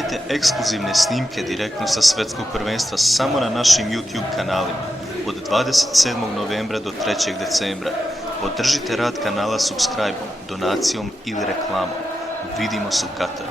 Gledajte ekskluzivne snimke direktno sa svetskog prvenstva samo na našim YouTube kanalima od 27. novembra do 3. decembra. Podržite rad kanala subscribe-om, donacijom ili reklamom. Vidimo se u Kataru.